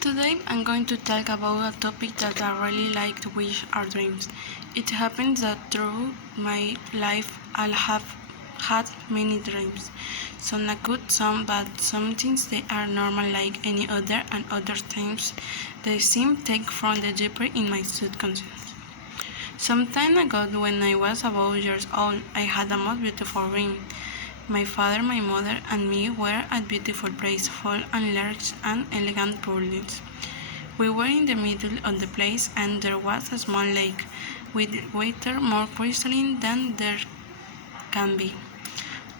Today I'm going to talk about a topic that I really like, which are dreams. It happens that through my life I have had many dreams. Some are good, some bad. Some things they are normal like any other, and other times they seem take from the deeper in my subconscious. Some time ago, when I was about years old, I had a most beautiful dream. My father, my mother, and me were at a beautiful place full and large and elegant buildings. We were in the middle of the place, and there was a small lake with water more crystalline than there can be.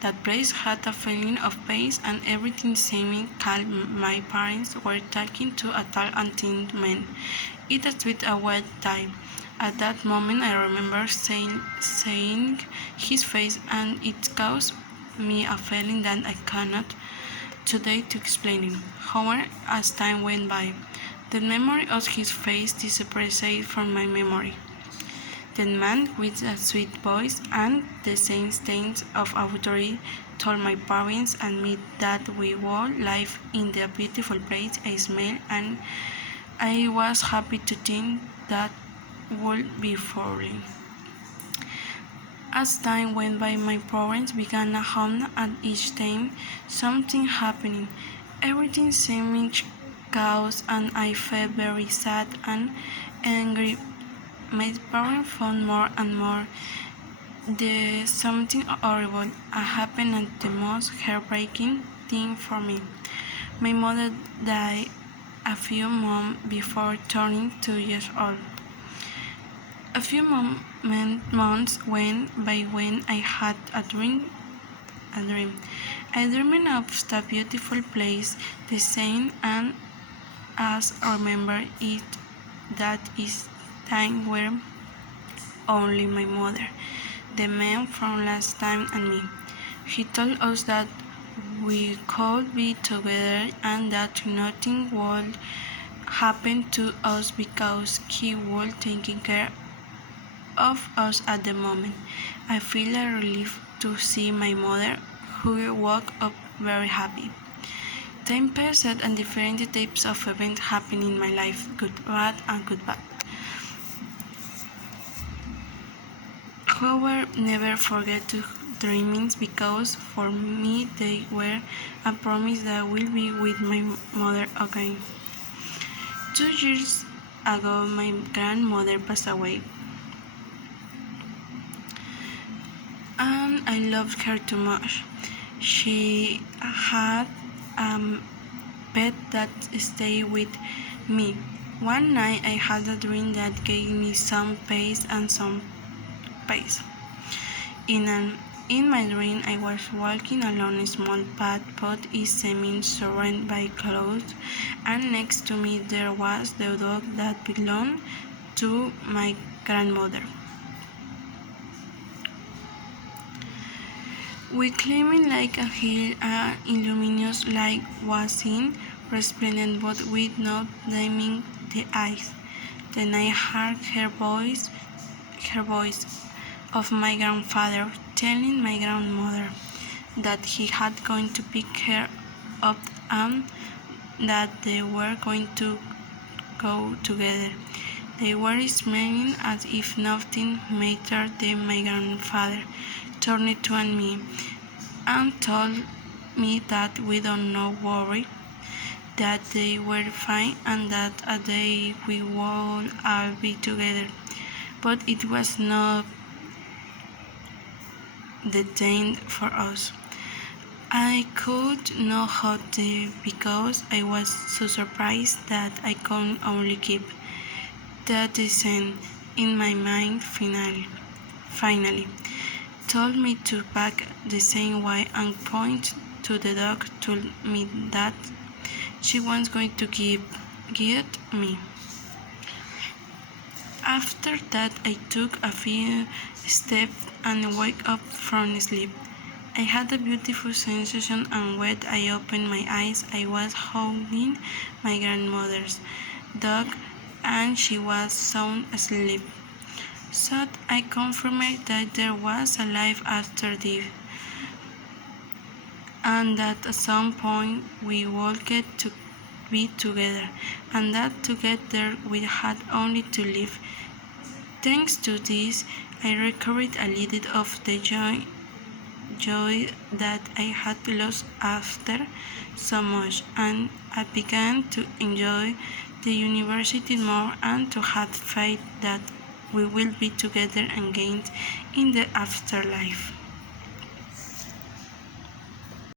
That place had a feeling of peace, and everything seemed calm. My parents were talking to a tall and thin man. It was with a wet tie. At that moment, I remember seeing his face, and it caused me a feeling that I cannot today to explain it. However, as time went by, the memory of his face disappeared from my memory. The man with a sweet voice and the same stains of authority told my parents and me that we would live in the beautiful place I smelled, and I was happy to think that would be falling. As time went by, my parents began a home, and each time something happening. Everything seemed chaos, and I felt very sad and angry. My parents found more and more. The something horrible happened, and the most heartbreaking thing for me. My mother died a few months before turning 2 years old. A few months went by when I had a dream. I dreamed of that beautiful place, the same, and as I remember it, that is time where only my mother, the man from last time, and me. He told us that we could be together and that nothing would happen to us because he was taking care of us at the moment. I feel a relief to see my mother, who woke up very happy. Time passed and different types of events happened in my life, good bad and good bad. However, never forget to dreamings because for me they were a promise that I will be with my mother again. 2 years ago my grandmother passed away, and I loved her too much. She had a pet that stayed with me. One night I had a dream that gave me some peace and some peace. In my dream, I was walking along a small path, but it seemed surrounded by clouds, and next to me there was the dog that belonged to my grandmother. We climbed like a hill, and illuminous light was seen, resplendent but with no dimming the eyes. Then I heard her voice of my grandfather telling my grandmother that he had going to pick her up and that they were going to go together. They were smiling as if nothing mattered. Then my grandfather turned to me and told me that we don't worry, that they were fine and that a day we would all be together. But it was not the time for us. I could not hold it because I was so surprised that I could only keep that descent in my mind finally told me to pack the same way and point to the dog told me that she was going to get me. After that I took a few steps and woke up from sleep. I had a beautiful sensation, and when I opened my eyes, I was holding my grandmother's dog, and she was sound asleep. So I confirmed that there was a life after death, and that at some point we would get be together, and that together we had only to live. Thanks to this, I recovered a little of the joy that I had lost after so much, and I began to enjoy the university more and to have faith that we will be together again in the afterlife.